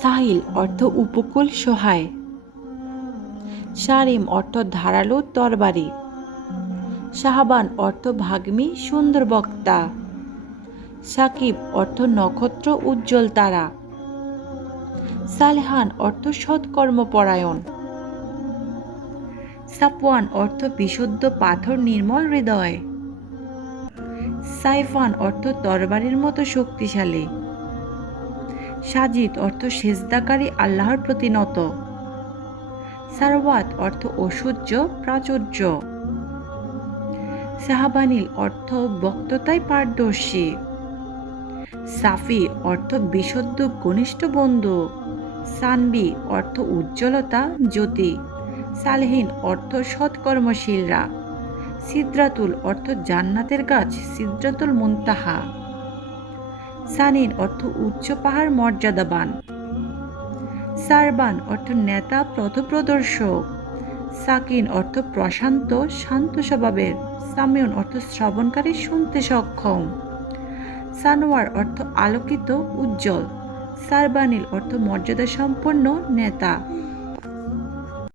সাহিল অর্থ উপকূল সহায়। সারিম অর্থ ধারালো তরবারি। শাহবান অর্থ ভাগ্মি সুন্দর বক্তা। সাকিব অর্থ নক্ষত্র উজ্জ্বল তারা। সালহান অর্থ সৎকর্মপরায়ণ সাপওয়ান অর্থ বিশুদ্ধ পাথর নির্মল হৃদয়। সাইফান অর্থ তরবারির মতো শক্তিশালী। সাজিদ অর্থ সেজদাকারী আল্লাহর প্রতি নত। সারওয়াত অর্থ ঐশ্বর্য প্রাচুর্য। সাহাবানিল অর্থ বক্ততায় পারদর্শী। সাফি অর্থ বিশুদ্ধ, ঘনিষ্ঠ বন্ধু। সানবি অর্থ উজ্জ্বলতা, জ্যোতি। সালহীন অর্থ সৎকর্মশীলরা। সিদ্রাতুল অর্থ জান্নাতের গাছ, সিদ্রাতুল মুনতাহা। সানিন অর্থ উচ্চ পাহাড় মর্যাদাবান। সারবান অর্থ নেতা, পথপ্রদর্শক। সাকিন অর্থ প্রশান্ত, শান্ত স্বভাবের। সামিউন অর্থ শ্রবণকারী, শুনতে সক্ষম। সানোয়ার অর্থ আলোকিত, উজ্জ্বল। সারবানিল অর্থ মর্যাদা সম্পন্ন নেতা।